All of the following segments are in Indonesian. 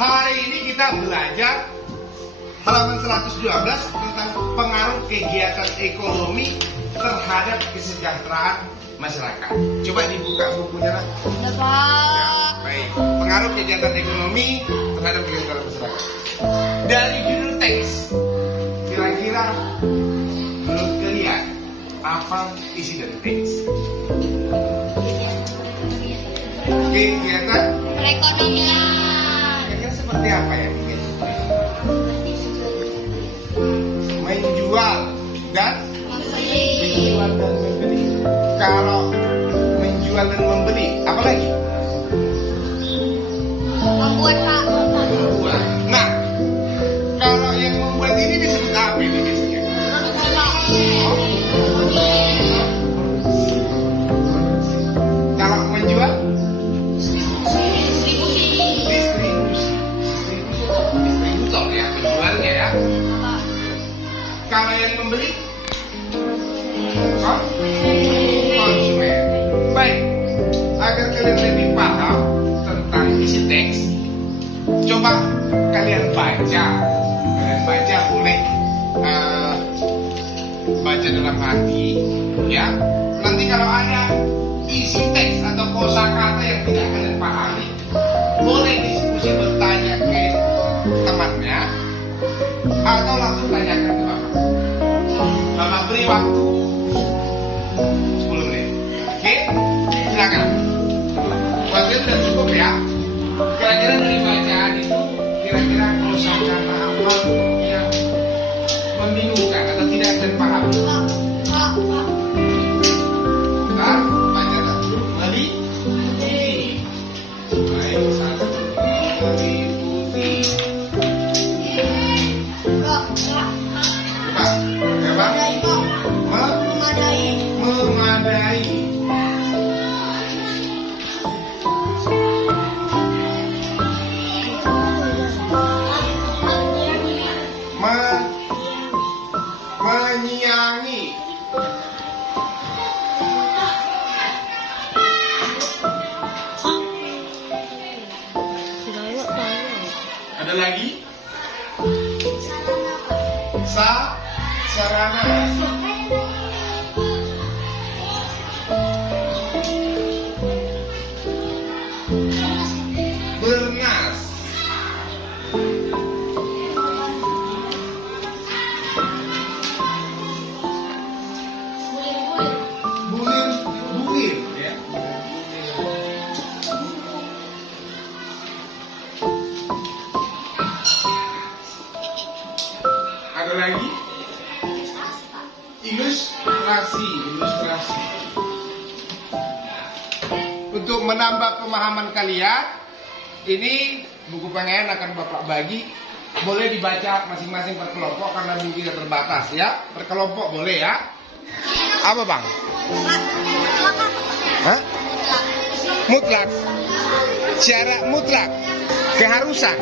Hari ini kita belajar halaman 112 tentang pengaruh kegiatan ekonomi terhadap kesejahteraan masyarakat. Coba dibuka bukunya lah. Ya, Pak. Baik, pengaruh kegiatan ekonomi terhadap kesejahteraan masyarakat. Dari judul teks, kira-kira menurut kalian apa isi dari teks? Kegiatan Perekonomian. kira-kira seperti apa ya? Menjual dan membeli. Kalau menjual dan membeli, apa lagi? Membuat, Pak. Membuat. Nah, kalau yang membuat ini disebut apa ini biasanya? Produksi, Pak. Kalau menjual, Distribusi. distributor ya, penjualnya ya. Pak. Kalau yang membeli, konsumen. Baik, agar kalian lebih paham tentang isi teks, coba kalian baca. Kalian baca boleh baca dalam hati, ya. Nanti kalau ada isi teks atau kosakata yang tidak kalian pahami, boleh diskusi bertanya ke temannya atau langsung tanyakan ke bapak. Bapak beri waktu 10 menit. Oke? Silakan. Waktunya sudah cukup ya. Kira-kira dari bacaan itu, kira-kira kosakata apa yang membingungkan atau tidak kalian pahami? Pak. Bentar, baca dulu. Meliputi. Baik, satu. Meliputi. Pak. Coba, coba. Memadai, Pak. Memadai. Memadai. Menyiangi. Ada lagi? Sarana. Bernas. Bulir ya. Ada lagi? Ilustrasi. Untuk menambah pemahaman kalian, ini buku pengen akan Bapak bagi. Boleh dibaca masing-masing per kelompok karena buku tidak terbatas ya. Per kelompok boleh ya. Apa bang? Hah? Mutlak. Syarat mutlak. Keharusan.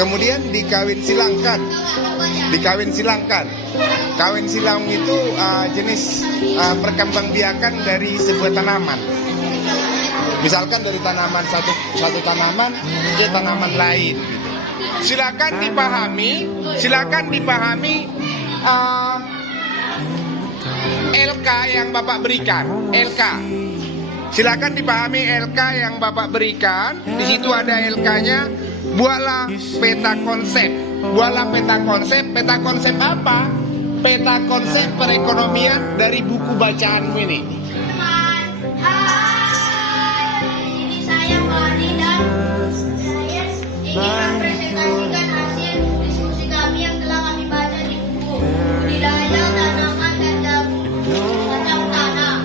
Kemudian dikawin silangkan. Kawin silang itu jenis perkembangbiakan dari sebuah tanaman. Misalkan dari tanaman satu tanaman ke tanaman lain. Silakan dipahami LK yang Bapak berikan. LK. Silakan dipahami LK yang Bapak berikan. Di situ ada LK-nya. Buatlah peta konsep. Peta konsep apa? Peta konsep perekonomian dari buku bacaanmu ini. Ini saya Wali dan saya ingin mempresentasikan hasil diskusi kami yang telah kami baca di buku Budidaya Tanaman dan Kacang Tanah.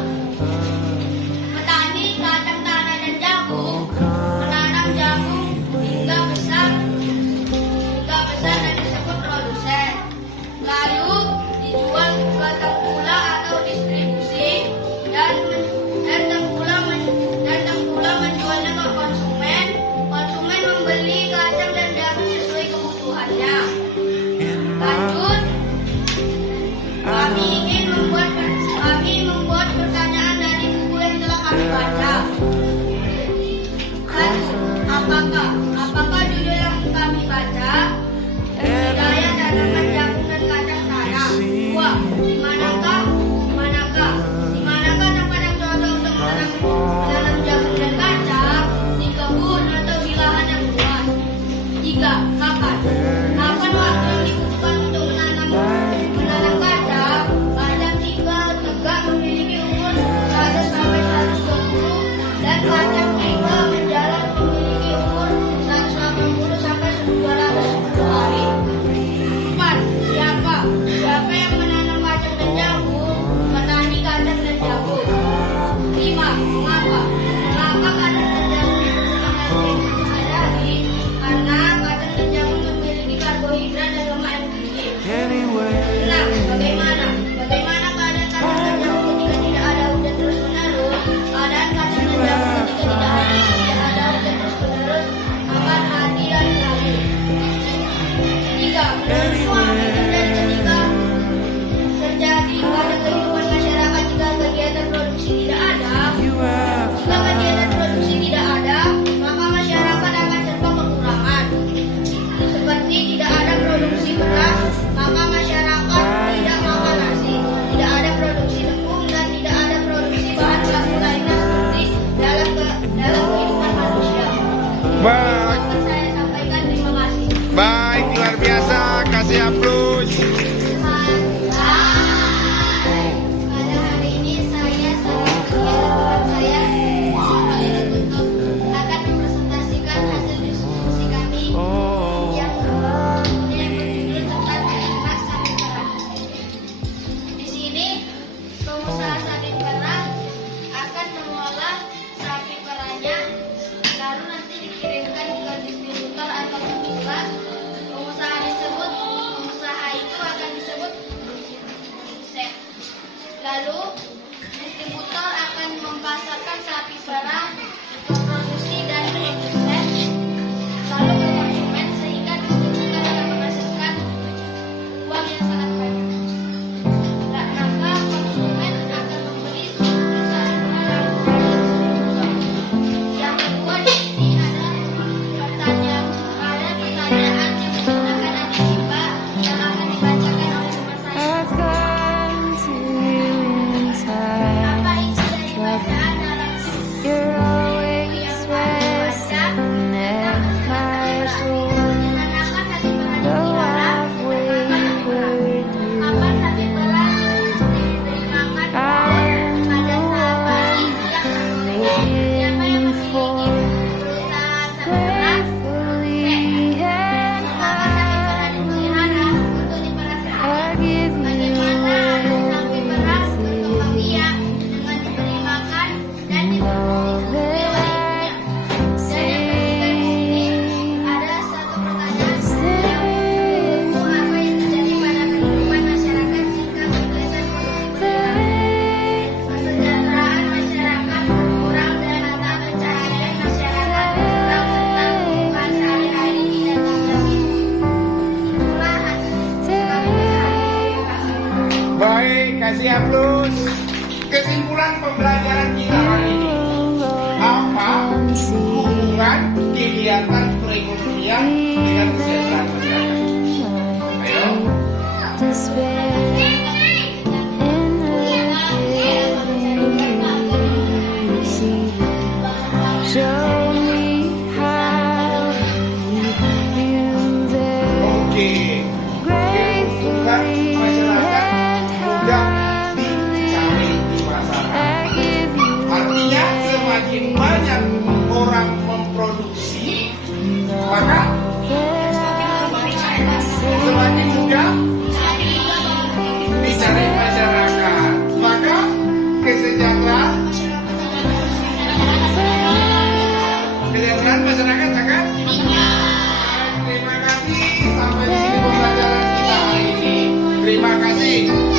Petani kacang tanah dan jagung menanam jagung hingga besar dan disebut produsen. Lalu dijual ke tengkulak atau distribusi dan tengkulak menjualnya ke konsumen. Konsumen membeli kacang dan jagung sesuai semua dan ketika terjadi pada kehidupan masyarakat jika kegiatan produksi tidak ada, maka masyarakat akan serba kekurangan. Seperti tidak ada produksi beras, maka masyarakat tidak makan nasi. Tidak ada produksi tepung dan tidak ada produksi bahan baku lainnya seperti dalam kehidupan manusia. Baik, Dapat saya sampaikan, terima kasih. baik, luar biasa. Kasih aplaus. Pada hari ini saya teman saya untuk akan mempresentasikan hasil diskusi kami yang berjudul tentang ternak sapi perah. Di sini pengusaha sapi perah akan mengolah sapi perahnya lalu nanti dikirimkan ke distributor atau penjual. Pengusaha itu akan disebut chef. Lalu distributor akan mempasarkan sapi perah untuk produksi dan distribusi lalu ke konsumen sehingga distributor akan menghasilkan uang yang sangat banyak. Maka konsumen akan membeli sapi perah dari distributor. Yang kedua di sini ada pertanyaan yang menggunakan aditimba yang akan dibacakan oleh teman saya. Apa isi dari bacaan dalam buku yang baca? Menenangkan hati berhati-hatilah, kapan hati perah diberi makan pada sahabat yang terbaik. Siapa yang memiliki perusahaan sapi perah? Apakah sapi perah dipelihara untuk diperah? Bagaimana sapi perah berkembang biak dengan diberi makan dan diberi oleh ibunya? Dan yang ketiga di sini ada satu pertanyaan. Apa yang terjadi pada kehidupan masyarakat jika kegiatan produksi kesejahteraan masyarakat berkurang dan mata pencaharian masyarakat berkurang serta kehidupan sehari-hari tidak terjamin? Itulah hasil diskusi kami hari ini. Terima kasih. Baik, kasih aplaus. Kesimpulan pembelajaran kita hari ini. Apa hubungan kegiatan perekonomian dengan kesejahteraan masyarakat? Ayo. Show me how you feel there. Oke. Hubungan masyarakat mudah dicari di masyarakat. I give you Artinya semakin banyak orang memproduksi, maka